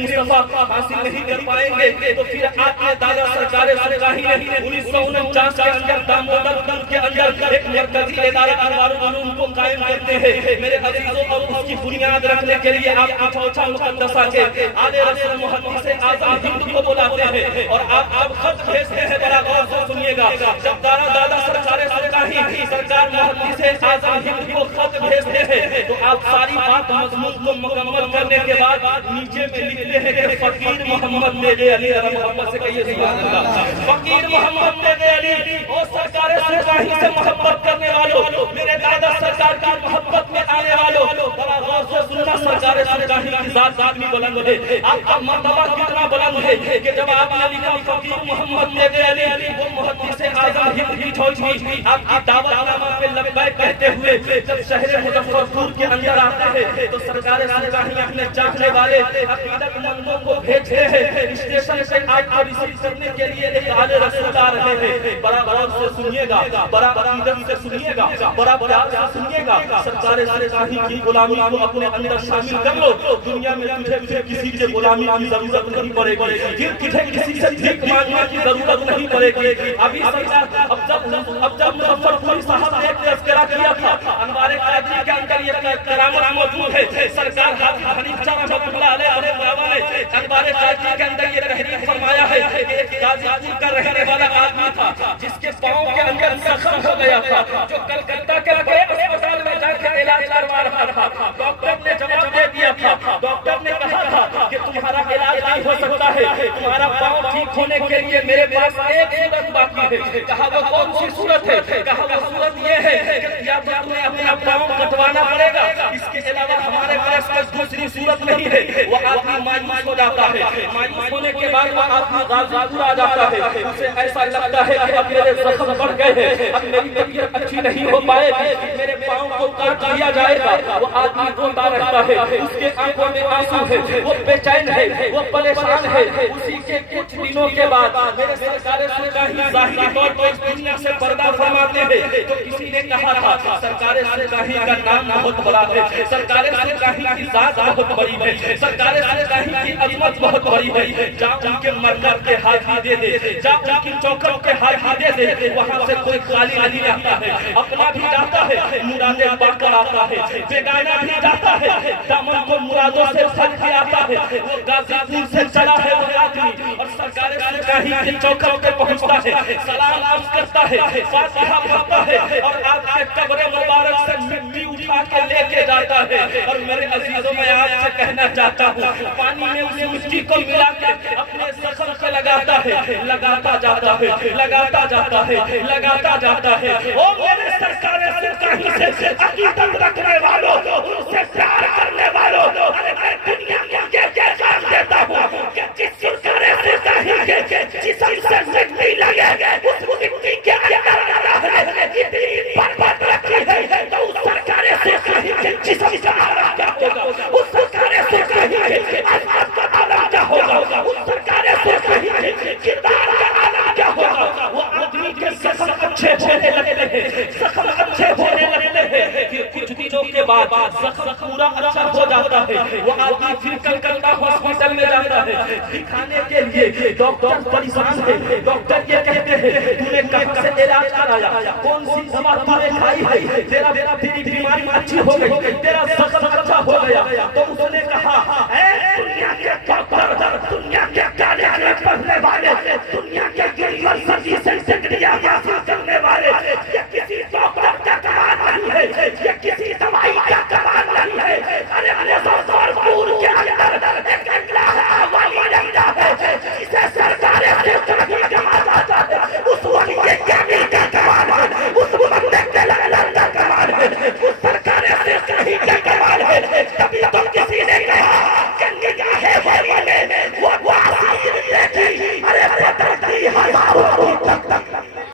مصطفیٰ حاصل نہیں کر پائیں گے تو پھر آپ نے دادا سرکار سرکاہی نے 1949 کے اندر دامودر پنتھ کے اندر ایک مرکزی ادارہ انوار العلوم کو قائم کرتے ہیں۔ میرے عزیزوں اور اس کی بنیاد رکھنے کے لیے آپ اچھا مقدسہ کے آل رسول محمد سے اعظم ہند کو بلاتے ہیں اور آپ اب خط بھیجتے ہیں۔ ذرا غور سے سنیے گا، جب دادا سرکار سرکاہی سرکار محمد سے اعظم ہند کو خط بھیجتے ہیں تو آپ ساری بات مضمون کو مکمل کرنے کے بعد نیچے میں لکھتے ہیں کہ فقیر محمد میرے علی محمد سے کہیے سبحان اللہ، فقیر محمد میرے علی اور سرکار سرکاہی سے محبت کرنے والوں، میرے دادا سرکار کی محبت میں آنے والوں، بڑا غور سے سننا، سرکار سرکاہی کی ذات اتنی بلند ہے، آپ کا مرتبہ کتنا بلند ہے کہ جب آپ نے لکھا فقیر محمد میرے علی، وہ محدث اعظم ہند کی چھوٹی آپ کی دعوت نامہ پہ لبیک کہتے ہوئے جب شہر مظفر پور کے اندر آتے ہیں تو سرکار سرکاہی اپنے چاہنے والے عقیدت مندوں کو بھیجتے ہیں اسٹیشن سے آپ کو ریسیو کرنے کے لیے ایک آل رسول آ رہے ہیں۔ بڑا غور سے سنیے گا، بڑا عقیدت سے سنیے گا، بڑا پیار سے سنیے گا، سرکار سرکاہی کی غلامی کو اپنے اندر شامل کر لو، دنیا میں تجھے کسی کے غلامی کی ضرورت نہیں پڑے گی، تجھے کسی سے بھیک مانگنے کی ضرورت نہیں پڑے گی۔ ابھی سرکار اب جب مظفر پوری صاحب نے ایک تذکرہ کیا تھا، انوار قادری کے اندر یہ کرامت موجود ہے، سرکار حنیف شاہ رحمۃ اللہ علیہ نے انوار قادری کے اندر یہ تحریر فرمایا ہے کہ ایک غازی پور کا رہنے والا آدمی تھا جس کے پاؤں کے اندر زخم ہو گیا تھا، جو کلکتہ کے اسپتال میں جا کے علاج کروا رہا تھا۔ ڈاکٹر نے جواب دے دیا تھا، ڈاکٹر نے کہا تھا کہ تمہارا علاج نہیں ہو سکتا ہے، تمہارا پاؤں ٹھیک ہونے کے لیے میرے پاس ایک صورت باقی ہے۔ کہا وہ کون سی صورت ہے؟ کہا وہ صورت یہ ہے کہ یا تو تمہیں اپنا پاؤں کٹوانا پڑے گا، اس کے علاوہ ہمارے پاس کوئی دوسری صورت نہیں ہے۔ وہ آدمی مایوس ہو جاتا ہے، مایوس ہونے کے بعد وہ آدمی غازی پور آ جاتا ہے، اسے ایسا لگتا ہے کہ اب میرے زخم بڑھ گئے ہیں، اب میری طبیعت اچھی نہیں ہو پائے گی، میرے پاؤں کو کاٹ دیا جائے گا۔ وہ آدمی روتا رہتا ہے، اس کے آنکھوں میں آنسو ہے، وہ بے چین ہے، وہ پریشان ہے۔ اسی کے کچھ دنوں کے بعد میرے سرکار سرکاہی ظاہری طور پر اس دنیا سے پردہ فرماتے ہیں تو کسی نے کہا تھا سرکار سرکاہی کا نام بہت بڑا ہے، سرکار سرکاہی کی ذات بہت بڑی ہے، سرکار سرکاہی کی عظمت بہت بڑی ہے، جا ان کے مرکز کے حاجی دے دے، جا ان کی چوکٹ کے حاجی دے دے، وہاں سے کوئی خالی نہیں آتا ہے، اپنا بھی جاتا ہے مرادیں پا کر آتا ہے، بیگانہ بھی جاتا ہے دامن کو مرادوں سے بھر کے آتا ہے۔ وہ غازی پور سے چلا ہے وہ آدمی اور سرکار سرکاہی کی چوکٹ پہ پہنچتا ہے، سلام عرض کرتا ہے، فاتحہ پڑھتا ہے اور آپ کے قبر مبارک سے مٹی اٹھا کے لے کے جاتا ہے۔ اور میرے عزیزوں میں آپ سے کہنا چاہتا ہوں، پانی میں اس مٹی کو ملا کے اپنے زخم سے لگاتا ہے، لگاتا جاتا ہے، لگاتا جاتا ہے، لگاتا جاتا ہے۔ او میرے سرکار سرکاہی سے عقیدت رکھنے والوں، ان سے پیار کرنے والوں، ارے میں دنیا کو یہ کام دیتا ہوں کہ جس سرکار سرکاہی کے جسم سے مٹی لگے اس مٹی کے اندر رہنے اتنی برکت رکھی ہے تو اس سرکار سرکاہی کے جسم سے عالم کیا ہوگا، اس سرکار سرکاہی کے عظمت کا عالم کیا ہوگا، اس سرکار سرکاہی کے کردار کا عالم کیا ہوگا۔ وہ آدمی کے زخم اچھے ہونے لگتے ہیں، زخم اچھے ہونے لگتے ہیں، پھر کچھ دنوں کے بعد زخم پورا اچھا ہو جاتا ہے۔ وہ آدمی پھر کلکتہ ہاسپٹل میں جاتا ہے دکھانے کے لیے، ڈاکٹر پریشان ہے، ڈاکٹر یہ کہتے ہیں تو نے کہاں سے علاج کرایا، کون سی دوا تو نے کھائی ہے، تیری بیماری اچھی ہو گئی، تیرا زخم اچھا ہو گیا۔ تو اس نے کہا اے دنیا کے ڈاکٹر، دنیا کے کالج میں پڑھنے والے، دنیا کے یونیورسٹی سے ڈگریاں حاصل کرنے والے، یہ کسی ڈاکٹر کا کمال نہیں ہے، یہ کسی دوائی کا کمال نہیں ہے، ارے